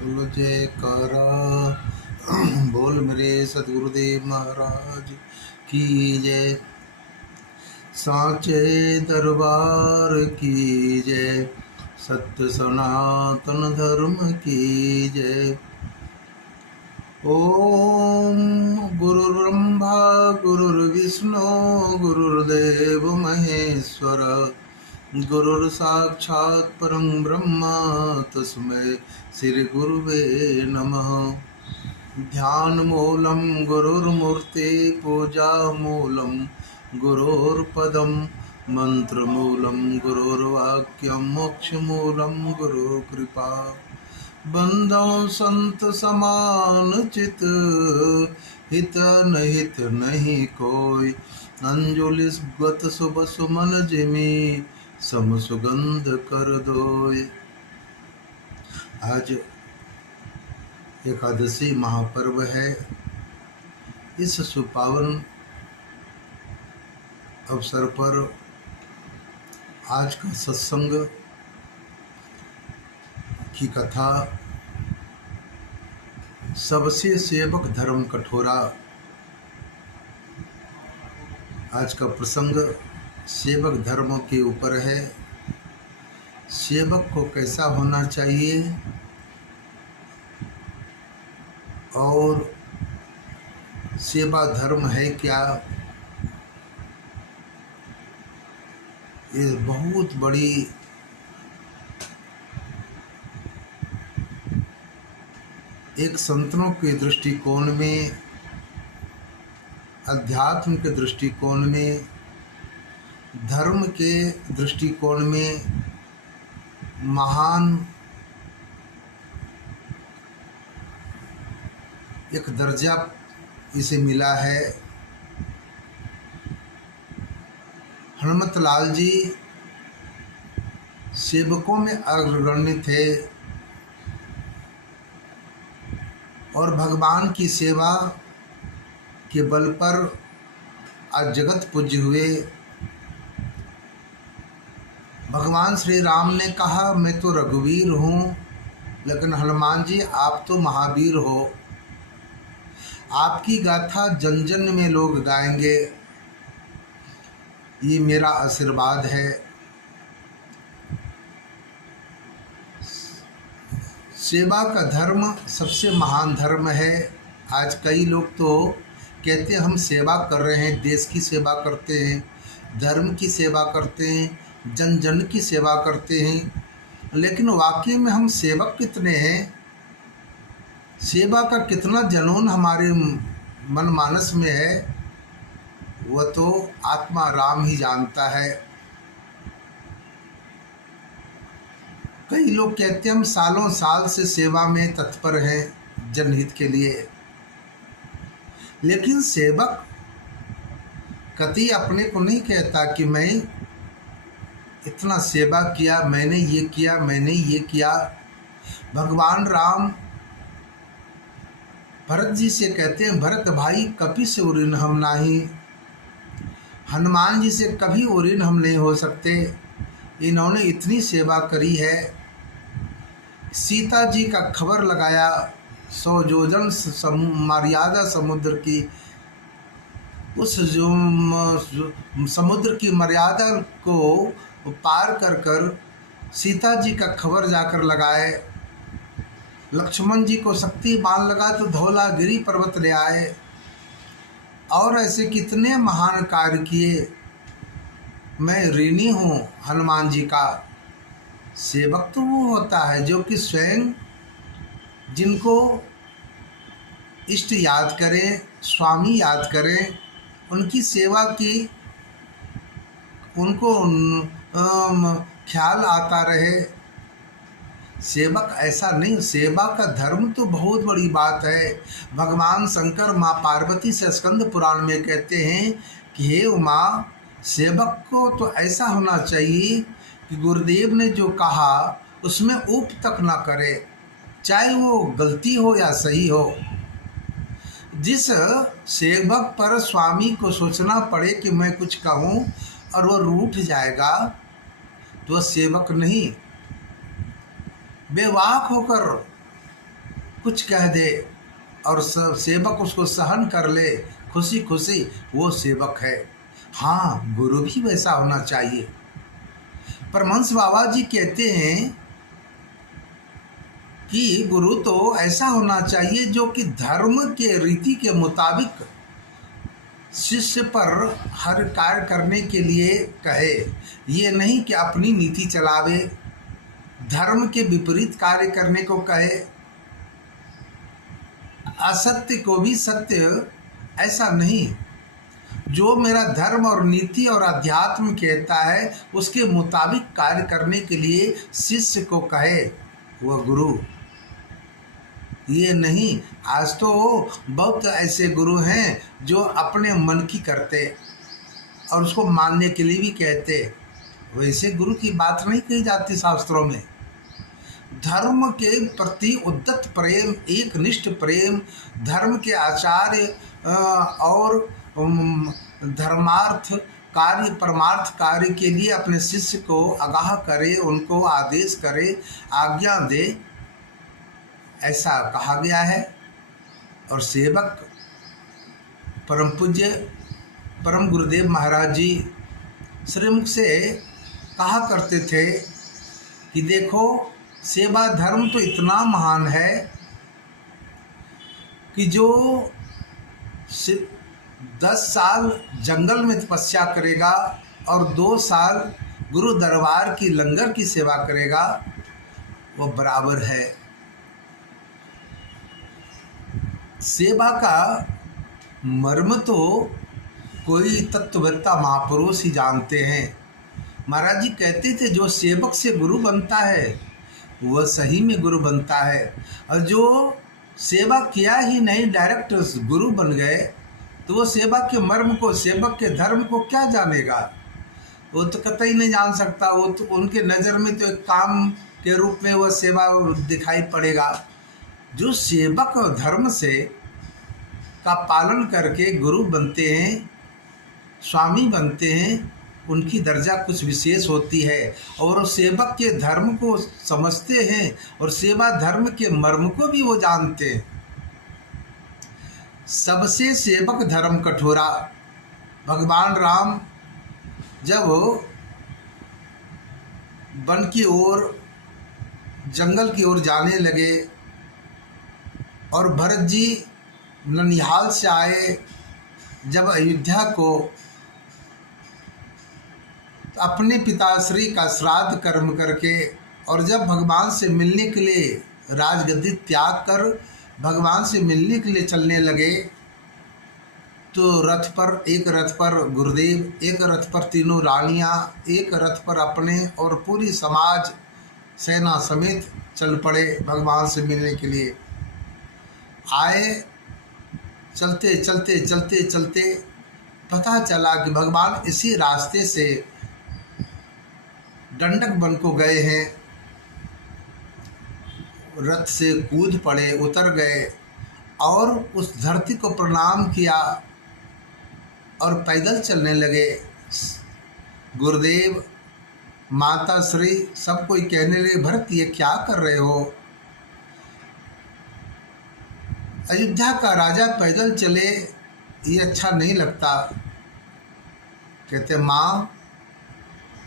बोलो जयकारा। बोल मेरे सतगुरुदेव महाराज की जय। साचे दरबार की जय। सत्य सनातन धर्म की जय। ओम गुरुर्ब्रह्मा गुरुर्विष्णु गुरुर्देव महेश्वर गुरुर्साक्षात् परं ब्रह्म तस्मै श्री गुरुवे नमः। ध्यान मूलं गुरुर्मूर्ति पूजा मूलं गुरुर्पदम मंत्र मूलं गुरुर्वाक्यं मोक्ष मूलं गुरुकृपा। बंदो संत समान चित हित नहित नहीं कोई। अंजुलिस गत सुब सुमन जिमी सम सुगंध कर दोय। आज एकादशी महापर्व है। इस सुपावन अवसर पर आज का सत्संग की कथा सबसे सेवक धर्म कठोरा। आज का प्रसंग सेवक धर्म के ऊपर है। सेवक को कैसा होना चाहिए और सेवा धर्म है क्या, ये बहुत बड़ी एक संतों के दृष्टिकोण में, अध्यात्म के दृष्टिकोण में, धर्म के दृष्टिकोण में महान एक दर्जा इसे मिला है। हनुमत लाल जी सेवकों में अग्रगण्य थे और भगवान की सेवा के बल पर आज जगत पूज्य हुए। भगवान श्री राम ने कहा मैं तो रघुवीर हूँ, लेकिन हनुमान जी आप तो महावीर हो। आपकी गाथा जन जन में लोग गाएंगे, ये मेरा आशीर्वाद है। सेवा का धर्म सबसे महान धर्म है। आज कई लोग तो कहते हैं हम सेवा कर रहे हैं, देश की सेवा करते हैं, धर्म की सेवा करते हैं, जन जन की सेवा करते हैं, लेकिन वाकई में हम सेवक कितने हैं? सेवा का कितना जुनून हमारे मन मानस में है, वह तो आत्मा राम ही जानता है। कई लोग कहते हैं हम सालों साल से सेवा में तत्पर हैं जनहित के लिए, लेकिन सेवक कति अपने को नहीं कहता कि मैं इतना सेवा किया, मैंने ये किया, मैंने ये किया। भगवान राम भरत जी से कहते हैं भरत भाई कपि से उरिन हम नाही। हनुमान जी से कभी उरिन हम नहीं हो सकते, इन्होंने इतनी सेवा करी है। सीता जी का खबर लगाया, 100 योजन मर्यादा समुद्र की, उस जो समुद्र की मर्यादा को पार कर कर सीता जी का खबर जाकर लगाए। लक्ष्मण जी को शक्ति बाण लगा तो धौलागिरी पर्वत ले आए, और ऐसे कितने महान कार्य किए। मैं ऋणी हूँ हनुमान जी का। सेवक तो वो होता है जो कि स्वयं जिनको इष्ट याद करें, स्वामी याद करें, उनकी सेवा की उनको ख्याल आता रहे। सेवक ऐसा नहीं। सेवा का धर्म तो बहुत बड़ी बात है। भगवान शंकर माँ पार्वती से स्कंद पुराण में कहते हैं कि हे उमा, सेवक को तो ऐसा होना चाहिए कि गुरुदेव ने जो कहा उसमें ऊप तक ना करे, चाहे वो गलती हो या सही हो। जिस सेवक पर स्वामी को सोचना पड़े कि मैं कुछ कहूँ और वो रूठ जाएगा तो वह सेवक नहीं, बेवाक होकर कुछ कह दे और सेवक उसको सहन कर ले खुशी खुशी, वो सेवक है। हाँ, गुरु भी वैसा होना चाहिए। परमहंस बाबा जी कहते हैं कि गुरु तो ऐसा होना चाहिए जो कि धर्म के रीति के मुताबिक शिष्य पर हर कार्य करने के लिए कहे। ये नहीं कि अपनी नीति चलावे, धर्म के विपरीत कार्य करने को कहे, असत्य को भी सत्य, ऐसा नहीं। जो मेरा धर्म और नीति और अध्यात्म कहता है उसके मुताबिक कार्य करने के लिए शिष्य को कहे, वह गुरु। ये नहीं, आज तो बहुत ऐसे गुरु हैं जो अपने मन की करते और उसको मानने के लिए भी कहते। वैसे गुरु की बात नहीं कही जाती शास्त्रों में। धर्म के प्रति उद्दत प्रेम, एक निष्ठ प्रेम, धर्म के आचार्य और धर्मार्थ कार्य परमार्थ कार्य के लिए अपने शिष्य को आगाह करे, उनको आदेश करे, आज्ञा दे, ऐसा कहा गया है। और सेवक परम पूज्य परम गुरुदेव महाराज जी श्रीमुख से कहा करते थे कि देखो, सेवा धर्म तो इतना महान है कि जो 10 साल जंगल में तपस्या करेगा और 2 साल गुरु दरबार की लंगर की सेवा करेगा, वो बराबर है। सेवा का मर्म तो कोई तत्ववेत्ता महापुरुष ही जानते हैं। महाराज जी कहते थे, जो सेवक से गुरु बनता है वह सही में गुरु बनता है, और जो सेवा किया ही नहीं डायरेक्ट गुरु बन गए तो वो सेवा के मर्म को, सेवक के धर्म को क्या जानेगा? वो तो कतई नहीं जान सकता। वो तो उनके नज़र में तो एक काम के रूप में वह सेवा दिखाई पड़ेगा। जो सेवक धर्म से का पालन करके गुरु बनते हैं, स्वामी बनते हैं, उनकी दर्जा कुछ विशेष होती है और सेवक के धर्म को समझते हैं और सेवा धर्म के मर्म को भी वो जानते हैं। सबसे सेवक धर्म कठोरा। भगवान राम जब वन की ओर, जंगल की ओर जाने लगे और भरत जी ननिहाल से आए, जब अयोध्या को अपने पिताश्री का श्राद्ध कर्म करके और जब भगवान से मिलने के लिए राजगद्दी त्याग कर भगवान से मिलने के लिए चलने लगे, तो एक रथ पर गुरुदेव, एक रथ पर तीनों रानियां, एक रथ पर अपने और पूरी समाज सेना समेत चल पड़े भगवान से मिलने के लिए। आए, चलते चलते चलते चलते पता चला कि भगवान इसी रास्ते से दंडक वन को गए हैं। रथ से कूद पड़े, उतर गए और उस धरती को प्रणाम किया और पैदल चलने लगे। गुरुदेव, माता श्री सब कोई कहने लगे, भरत ये क्या कर रहे हो? अयोध्या का राजा पैदल चले, ये अच्छा नहीं लगता। कहते, माँ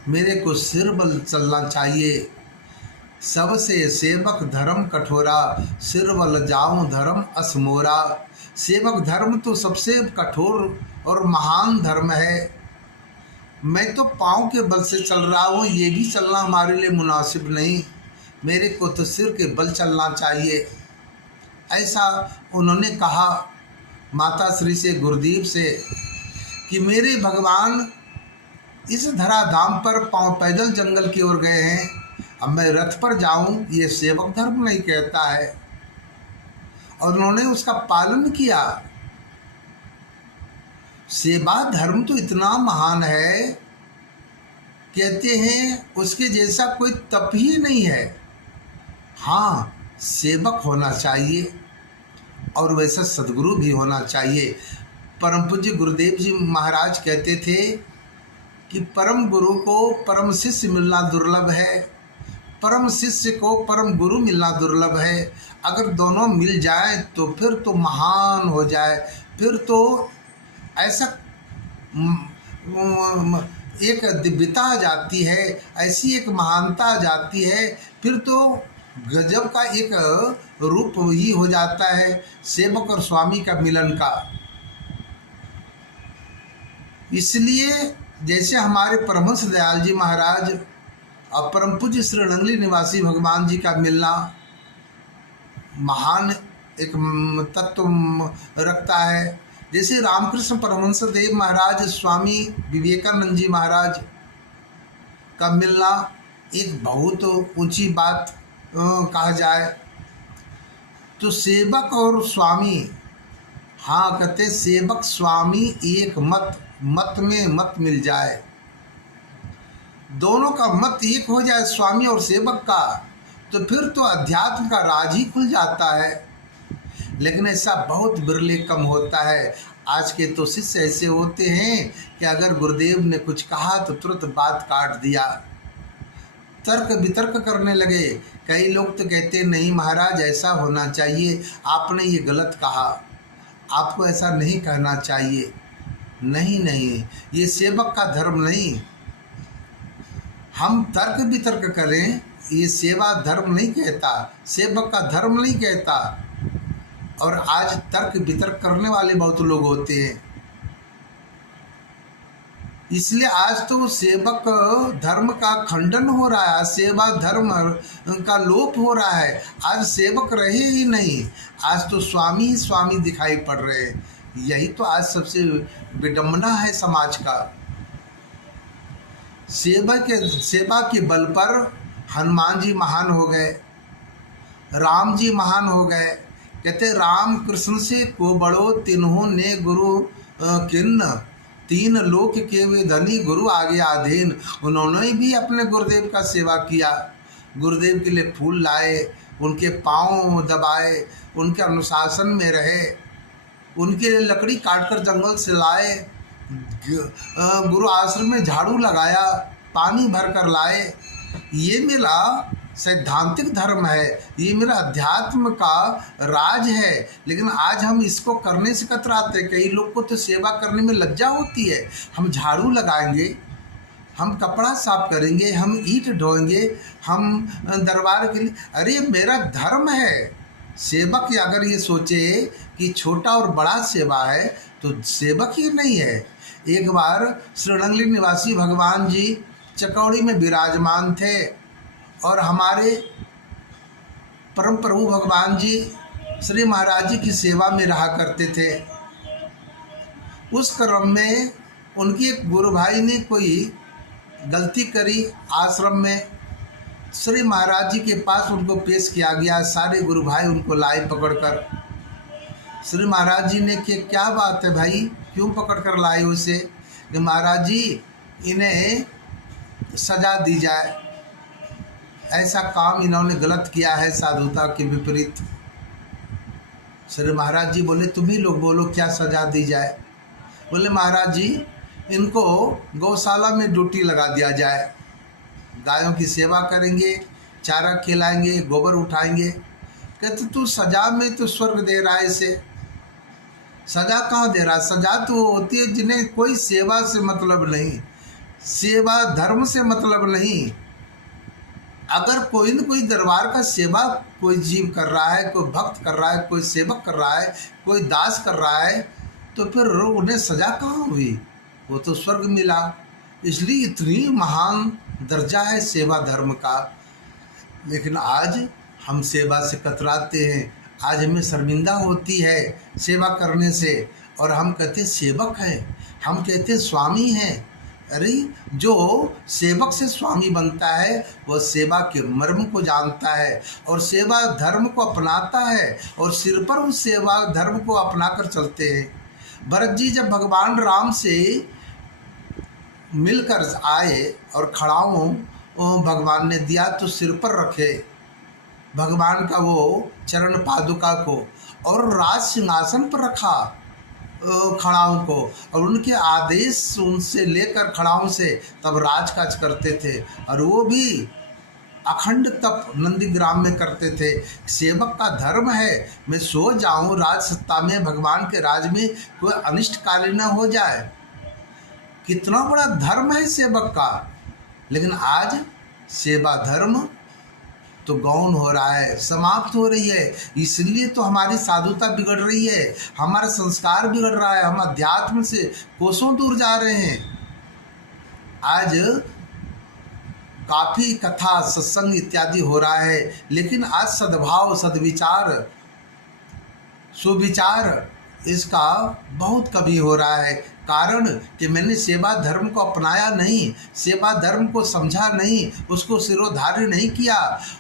मेरे को सिर बल चलना चाहिए। सबसे सेवक धर्म कठोरा, सिर बल जाऊं धर्म असमोरा। सेवक धर्म तो सबसे कठोर और महान धर्म है। मैं तो पाँव के बल से चल रहा हूँ, ये भी चलना हमारे लिए मुनासिब नहीं। मेरे को तो सिर के बल चलना चाहिए। ऐसा उन्होंने कहा माता श्री से, गुरुदेव से, कि मेरे भगवान इस धराधाम पर पाँव पैदल जंगल की ओर गए हैं, अब मैं रथ पर जाऊं, ये सेवक धर्म नहीं कहता है। और उन्होंने उसका पालन किया। सेवा धर्म तो इतना महान है, कहते हैं उसके जैसा कोई तप ही नहीं है। हाँ, सेवक होना चाहिए और वैसा सद्गुरु भी होना चाहिए। परम पूज्य गुरुदेव जी महाराज कहते थे कि परम गुरु को परम शिष्य मिलना दुर्लभ है। परम शिष्य को परम गुरु मिलना दुर्लभ है। अगर दोनों मिल जाए तो फिर तो महान हो जाए, फिर तो ऐसा एक दिव्यता आ जाती है, ऐसी एक महानता आ जाती है, फिर तो गजब का एक रूप ही हो जाता है सेवक और स्वामी का मिलन का। इसलिए जैसे हमारे परमहंस दयाल जी महाराज और परम पूज्य श्री नंगली निवासी भगवान जी का मिलना महान एक तत्व रखता है। जैसे रामकृष्ण परमहंस देव महाराज स्वामी विवेकानंद जी महाराज का मिलना एक बहुत ऊंची बात कहा जाए तो सेवक और स्वामी, हाँ कहते सेवक स्वामी एक मत में मत मिल जाए, दोनों का मत एक हो जाए स्वामी और सेवक का, तो फिर तो अध्यात्म का राज ही खुल जाता है। लेकिन ऐसा बहुत बिरले कम होता है। आज के तो शिष्य ऐसे होते हैं कि अगर गुरुदेव ने कुछ कहा तो तुरंत बात काट दिया, तर्क वितर्क करने लगे। कई लोग तो कहते हैं नहीं महाराज ऐसा होना चाहिए, आपने ये गलत कहा, आपको ऐसा नहीं कहना चाहिए। नहीं, ये सेवक का धर्म नहीं। हम तर्क वितर्क करें, ये सेवा धर्म नहीं कहता, सेवक का धर्म नहीं कहता। और आज तर्क वितर्क करने वाले बहुत लोग होते हैं, इसलिए आज तो सेवक धर्म का खंडन हो रहा है, सेवा धर्म का लोप हो रहा है। आज सेवक रहे ही नहीं, आज तो स्वामी ही स्वामी दिखाई पड़ रहे हैं। यही तो आज सबसे विडंबना है समाज का। सेवा के बल पर हनुमान जी महान हो गए, राम जी महान हो गए। कहते राम कृष्ण से को बड़ो तिन्हों ने गुरु किन्न, तीन लोक के वे धनी गुरु आगे आधीन। उन्होंने भी अपने गुरुदेव का सेवा किया, गुरुदेव के लिए फूल लाए, उनके पाँव दबाए, उनके अनुशासन में रहे, उनके लिए लकड़ी काटकर जंगल से लाए, गुरु आश्रम में झाड़ू लगाया, पानी भर कर लाए। ये मेरा सैद्धांतिक धर्म है, ये मेरा अध्यात्म का राज है। लेकिन आज हम इसको करने से कतराते हैं। कई लोग को तो सेवा करने में लज्जा होती है। हम झाड़ू लगाएंगे, हम कपड़ा साफ करेंगे, हम ईंट ढोएंगे, हम दरबार के लिए, अरे मेरा धर्म है। सेवक अगर ये सोचे कि छोटा और बड़ा सेवा है तो सेवक ही नहीं है। एक बार श्रीनंगली निवासी भगवान जी चकौड़ी में विराजमान थे और हमारे परम प्रभु भगवान जी श्री महाराज जी की सेवा में रहा करते थे। उस क्रम में उनके एक गुरु भाई ने कोई गलती करी आश्रम में, श्री महाराज जी के पास उनको पेश किया गया। सारे गुरु भाई उनको लाए पकड़कर। श्री महाराज जी ने कि क्या बात है भाई, क्यों पकड़ कर लाए उसे? कि महाराज जी इन्हें सजा दी जाए, ऐसा काम इन्होंने गलत किया है साधुता के विपरीत। श्री महाराज जी बोले तुम ही लोग बोलो क्या सजा दी जाए? बोले महाराज जी इनको गौशाला में ड्यूटी लगा दिया जाए, गायों की सेवा करेंगे, चारा खिलाएंगे, गोबर उठाएंगे। कहते तू सजा में तो स्वर्ग दे रहा है इसे, सजा कहाँ दे रहा है? सजा तो होती है जिन्हें कोई सेवा से मतलब नहीं, सेवा धर्म से मतलब नहीं। अगर कोई न कोई दरबार का सेवा कोई जीव कर रहा है, कोई भक्त कर रहा है, कोई सेवक कर रहा है, कोई दास कर रहा है, तो फिर उन्हें सजा कहाँ हुई? वो तो स्वर्ग मिला। इसलिए इतनी महान दर्जा है सेवा धर्म का। लेकिन आज हम सेवा से कतराते हैं, आज हमें शर्मिंदा होती है सेवा करने से। और हम कहते सेवक हैं, हम कहते स्वामी हैं। अरे जो सेवक से स्वामी बनता है वह सेवा के मर्म को जानता है और सेवा धर्म को अपनाता है और सिर पर उस सेवा धर्म को अपनाकर चलते हैं। भरत जी जब भगवान राम से मिलकर आए और खड़ाऊं भगवान ने दिया तो सिर पर रखे भगवान का वो चरण पादुका को और राज सिंहासन पर रखा खड़ाओं को, और उनके आदेश उनसे लेकर खड़ाओं से तब राजकाज करते थे। और वो भी अखंड तप नंदीग्राम में करते थे। सेवक का धर्म है मैं सो जाऊं राज सत्ता में, भगवान के राज में कोई अनिष्ट कार्य न हो जाए। कितना बड़ा धर्म है सेवक का। लेकिन आज सेवा धर्म तो गौण हो रहा है, समाप्त हो रही है। इसलिए तो हमारी साधुता बिगड़ रही है, हमारा संस्कार बिगड़ रहा है, हम अध्यात्म से कोसों दूर जा रहे हैं। आज काफ़ी कथा सत्संग इत्यादि हो रहा है, लेकिन आज सद्भाव सद्विचार सुविचार इसका बहुत कमी हो रहा है। कारण कि मैंने सेवा धर्म को अपनाया नहीं, सेवा धर्म को समझा नहीं, उसको सिरोधार्य नहीं किया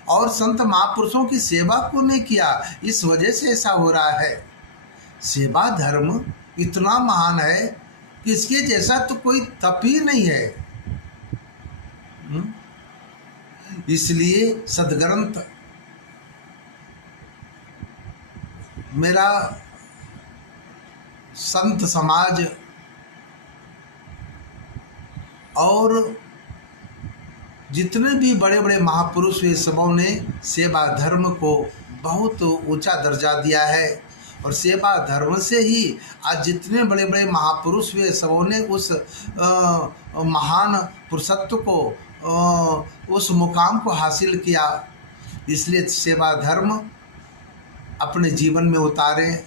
और संत महापुरुषों की सेवा को नहीं किया। इस वजह से ऐसा हो रहा है। सेवा धर्म इतना महान है कि इसके जैसा तो कोई तप ही नहीं है। इसलिए सदग्रंथ मेरा संत समाज और जितने भी बड़े बड़े महापुरुष हुए सबों ने सेवा धर्म को बहुत ऊंचा दर्जा दिया है। और सेवा धर्म से ही आज जितने बड़े बड़े महापुरुष हुए सबों ने उस महान पुरुषत्व को उस मुकाम को हासिल किया। इसलिए सेवा धर्म अपने जीवन में उतारें,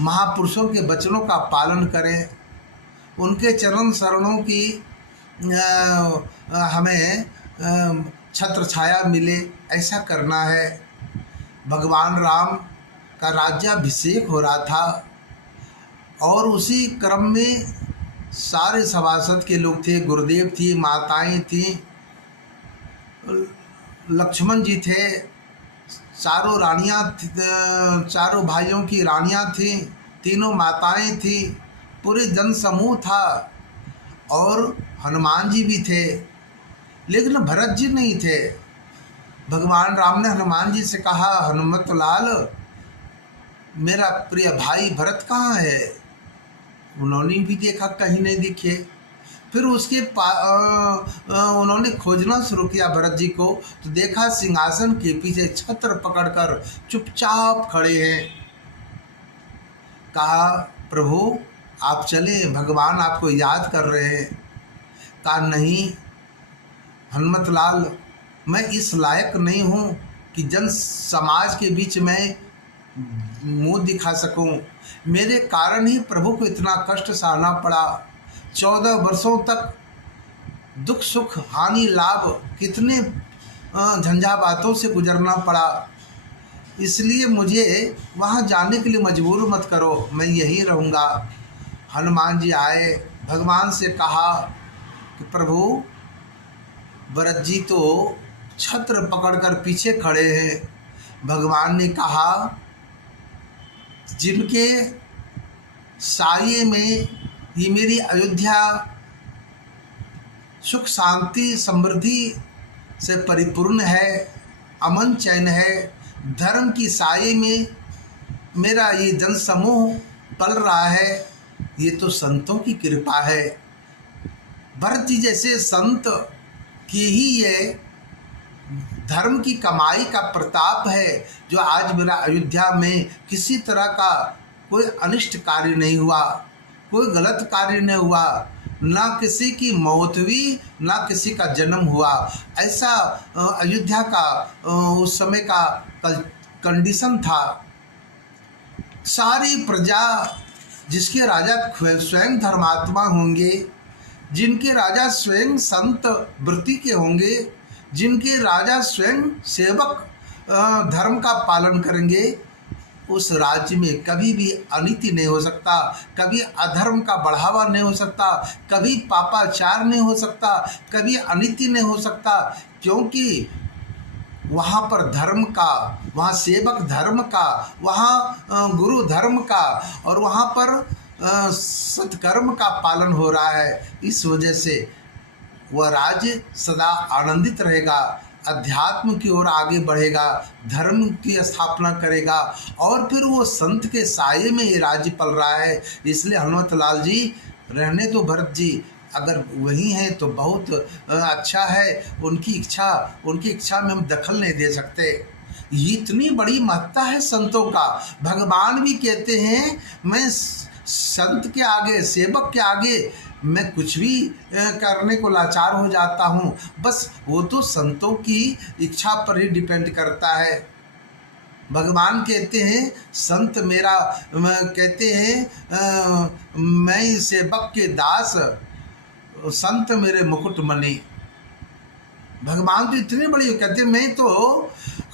महापुरुषों के वचनों का पालन करें, उनके चरण शरणों की हमें छत्र छाया मिले, ऐसा करना है। भगवान राम का राज्याभिषेक हो रहा था और उसी क्रम में सारे सभासद के लोग थे, गुरुदेव थी, माताएं थी, लक्ष्मण जी थे, चारों रानियां, चारों भाइयों की रानियां थीं, तीनों माताएं थी, पूरे जन समूह था और हनुमान जी भी थे। लेकिन भरत जी नहीं थे। भगवान राम ने हनुमान जी से कहा, हनुमत लाल मेरा प्रिय भाई भरत कहाँ है? उन्होंने भी देखा, कहीं नहीं दिखे। फिर उसके उन्होंने खोजना शुरू किया भरत जी को, तो देखा सिंहासन के पीछे छत्र पकड़कर चुपचाप खड़े हैं। कहा, प्रभु आप चले, भगवान आपको याद कर रहे हैं। कहा, नहीं हनुमत लाल, मैं इस लायक नहीं हूँ कि जन समाज के बीच में मुंह दिखा सकूं। मेरे कारण ही प्रभु को इतना कष्ट सहना पड़ा। 14 वर्षों तक दुख सुख हानि लाभ कितने झंझावातों से गुजरना पड़ा। इसलिए मुझे वहाँ जाने के लिए मजबूर मत करो, मैं यहीं रहूँगा। हनुमान जी आए, भगवान से कहा कि प्रभु भरत जी तो छत्र पकड़कर पीछे खड़े हैं। भगवान ने कहा, जिनके साये में ये मेरी अयोध्या सुख शांति समृद्धि से परिपूर्ण है, अमन चैन है, धर्म की साये में मेरा ये जन समूह पल रहा है, ये तो संतों की कृपा है। भरत जी जैसे संत की ही ये धर्म की कमाई का प्रताप है, जो आज मेरा अयोध्या में किसी तरह का कोई अनिष्ट कार्य नहीं हुआ, कोई गलत कार्य नहीं हुआ, ना किसी की मौत हुई, ना किसी का जन्म हुआ। ऐसा अयोध्या का उस समय का कंडीशन था। सारी प्रजा, जिसके राजा स्वयं धर्मात्मा होंगे, जिनके राजा स्वयं संत वृत्ति के होंगे, जिनके राजा स्वयं सेवक धर्म का पालन करेंगे, उस राज्य में कभी भी अनीति नहीं हो सकता, कभी अधर्म का बढ़ावा नहीं हो सकता, कभी पापाचार नहीं हो सकता, कभी अनीति नहीं हो सकता। क्योंकि वहाँ पर धर्म का, वहाँ सेवक धर्म का, वहाँ गुरु धर्म का और वहाँ पर सत्कर्म का पालन हो रहा है। इस वजह से वह राज्य सदा आनंदित रहेगा, अध्यात्म की ओर आगे बढ़ेगा, धर्म की स्थापना करेगा और फिर वो संत के साये में ये राज्य पल रहा है। इसलिए हनुमत लाल जी रहने दो भरत जी, अगर वही हैं तो बहुत अच्छा है, उनकी इच्छा में हम दखल नहीं दे सकते। ये इतनी बड़ी महत्ता है संतों का। भगवान भी कहते हैं मैं संत के आगे, सेवक के आगे मैं कुछ भी करने को लाचार हो जाता हूँ। बस वो तो संतों की इच्छा पर ही डिपेंड करता है। भगवान कहते हैं संत मेरा, कहते हैं मैं सेवक के दास, संत मेरे मुकुट मणि। भगवान तो इतने बड़ी कहते हैं मैं तो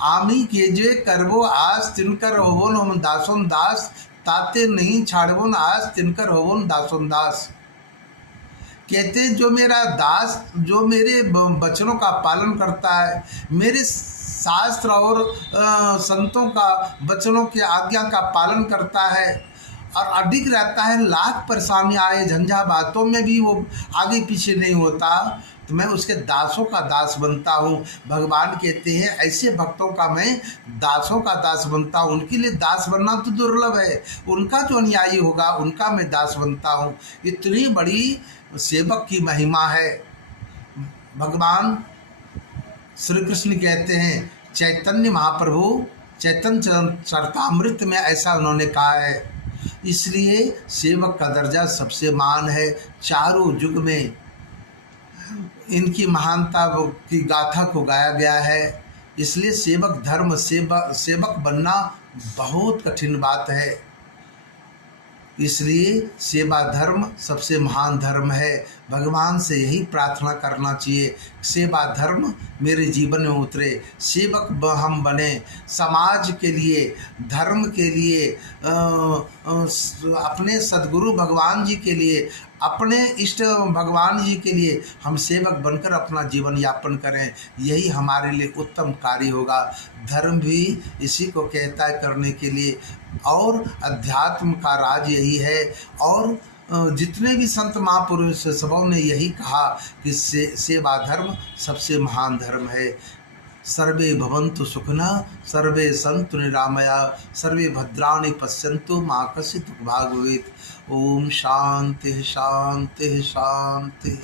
आमी केजे करवो आज तिनकर होवन हम दासों दास, ताते नहीं छाड़वन आज तिनकर होवन दासों दास। कहते हैं जो मेरा दास, जो मेरे वचनों का पालन करता है, मेरे शास्त्र और संतों का वचनों के आज्ञा का पालन करता है और अधिक रहता है, लाख परेशानी आए झंझा बातों में भी वो आगे पीछे नहीं होता, तो मैं उसके दासों का दास बनता हूँ। भगवान कहते हैं ऐसे भक्तों का मैं दासों का दास बनता हूँ। उनके लिए दास बनना तो दुर्लभ है, उनका जो अनुयायी होगा उनका मैं दास बनता हूँ। इतनी बड़ी सेवक की महिमा है। भगवान श्री कृष्ण कहते हैं, चैतन्य महाप्रभु चैतन्य चरितामृत में ऐसा उन्होंने कहा है। इसलिए सेवक का दर्जा सबसे महान है। चारों युग में इनकी महानता की गाथा को गाया गया है। इसलिए सेवक धर्म, सेवक बनना बहुत कठिन बात है। इसलिए सेवा धर्म सबसे महान धर्म है। भगवान से यही प्रार्थना करना चाहिए, सेवा धर्म मेरे जीवन में उतरे, सेवक हम बने, समाज के लिए, धर्म के लिए, अपने सद्गुरु भगवान जी के लिए, अपने इष्ट भगवान जी के लिए हम सेवक बनकर अपना जीवन यापन करें। यही हमारे लिए उत्तम कार्य होगा। धर्म भी इसी को कहता है करने के लिए, और अध्यात्म का राज यही है। और जितने भी संत महापुरुष सबों ने यही कहा कि सेवा धर्म सबसे महान धर्म है। सर्वे भवन्तु सुखिनः, सर्वे सन्तु निरामयाः, सर्वे भद्राणि पश्यन्तु मा कश्चित् दुःखभाग् भवेत्। ओम शांति शांति शांति।